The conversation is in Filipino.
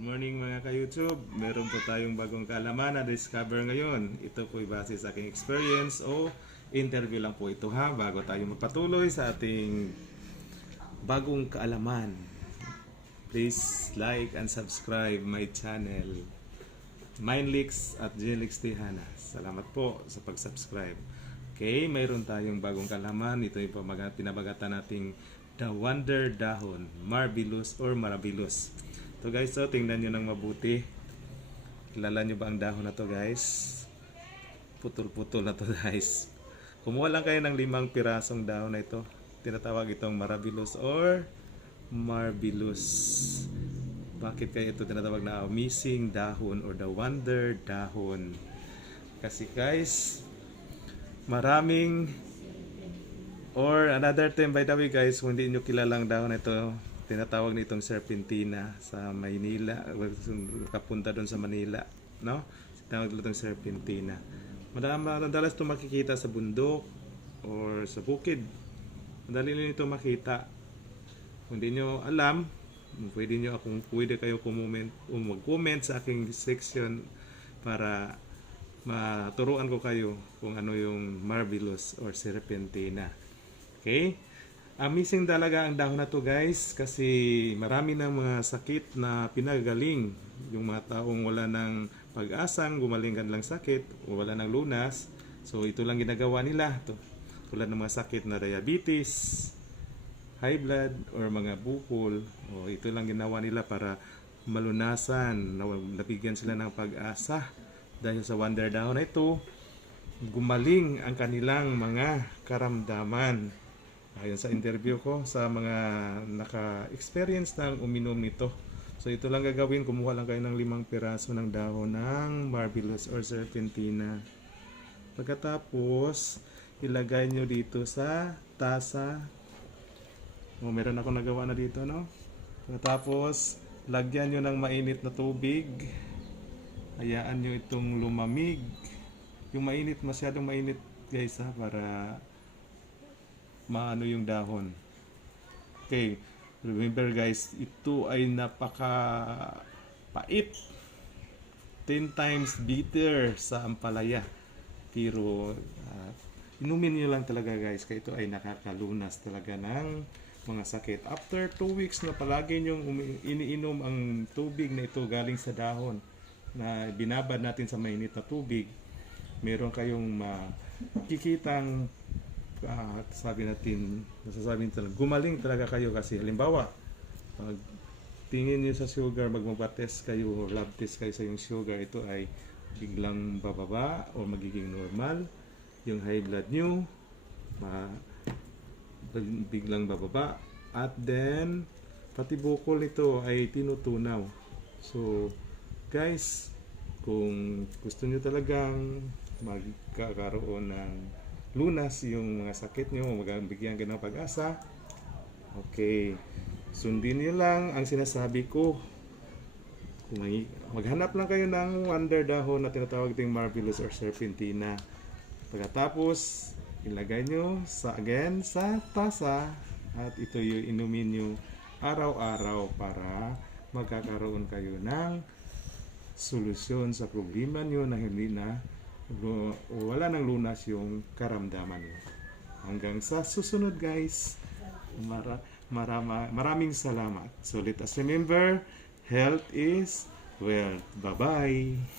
Good morning mga ka-YouTube. Meron po tayong bagong kaalaman na discover ngayon. Ito po ay base sa aking experience o interview lang po ito ha, bago tayo magpatuloy sa ating bagong kaalaman. Please like and subscribe my channel, Mindleaks at Jelix Tihana. Salamat po sa pag-subscribe. Okay, mayroon tayong bagong kaalaman. Ito yung pinabagatan nating The Wonder Dahon, Marvelous or Maravilous. So guys, so tingnan nyo ng mabuti. Kilala nyo ba ang dahon na to guys? Putol-putol na to guys. Kumuha lang kayo ng 5 pirasong dahon na ito. Tinatawag itong Maravilous or Marvelous. Bakit kaya ito tinatawag na missing dahon or the wonder dahon? Kasi guys, maraming or another term by the way guys, kung hindi nyo kilalang dahon na ito, tinatawag nitong serpentina sa Maynila, kapunta doon sa Manila, no? Tinatawag nitong serpentina. Madalas ito makikita sa bundok or sa bukid. Madali nyo ito makita. Kung hindi nyo alam, pwede kayo mag-comment sa aking section para maturuan ko kayo kung ano yung marvelous or serpentina. Okay? Amazing talaga ang dahon na to guys kasi marami ng mga sakit na pinagaling. Yung mga taong wala ng pag-asang gumaling kanilang sakit o wala ng lunas. So ito lang ginagawa nila. Tulad ng mga sakit na diabetes, high blood or mga bukol. O ito lang ginawa nila para malunasan, nabigyan sila ng pag-asa. Dahil sa wonder dahon na ito, gumaling ang kanilang mga karamdaman. Ayon sa interview ko sa mga naka-experience ng uminom nito. So ito lang gagawin, kumuha lang kayo ng 5 piraso ng dahon ng Marvelous or Serpentina. Pagkatapos, ilagay nyo dito sa tasa. Meron ako nagawa na dito, no? Pagkatapos, lagyan nyo ng mainit na tubig. Hayaan nyo itong lumamig. Yung mainit, masyadong mainit guys ha, para maano yung dahon. Okay, remember guys, ito ay napaka pait, 10 times bitter sa ampalaya, pero inumin nyo lang talaga guys, kaya ito ay nakakalunas talaga ng mga sakit. After 2 weeks na palagi nyong iniinom ang tubig na ito galing sa dahon na binabad natin sa mainit na tubig, meron kayong makikitang masasabi natin, gumaling talaga kayo. Kasi halimbawa, pag tingin nyo sa sugar, magmabatest kayo o lab test kayo sa yung sugar, ito ay biglang bababa o magiging normal. Yung high blood nyo biglang bababa, at then pati bukol ito ay tinutunaw. So guys, kung gusto nyo talagang magkakaroon ng lunas yung mga sakit nyo, magbigyan kayo ng pag-asa, okay, sundin nyo lang ang sinasabi ko. Maghanap lang kayo ng wonder dahon na tinatawag ding Marvelous or Serpentina. Pagkatapos, ilagay nyo sa tasa, at ito yung inumin nyo araw-araw para magkakaroon kayo ng solusyon sa problema nyo na hindi na wala nang lunas yung karamdaman nyo. Hanggang sa susunod guys, maraming salamat. So let us remember, health is wealth. Bye bye.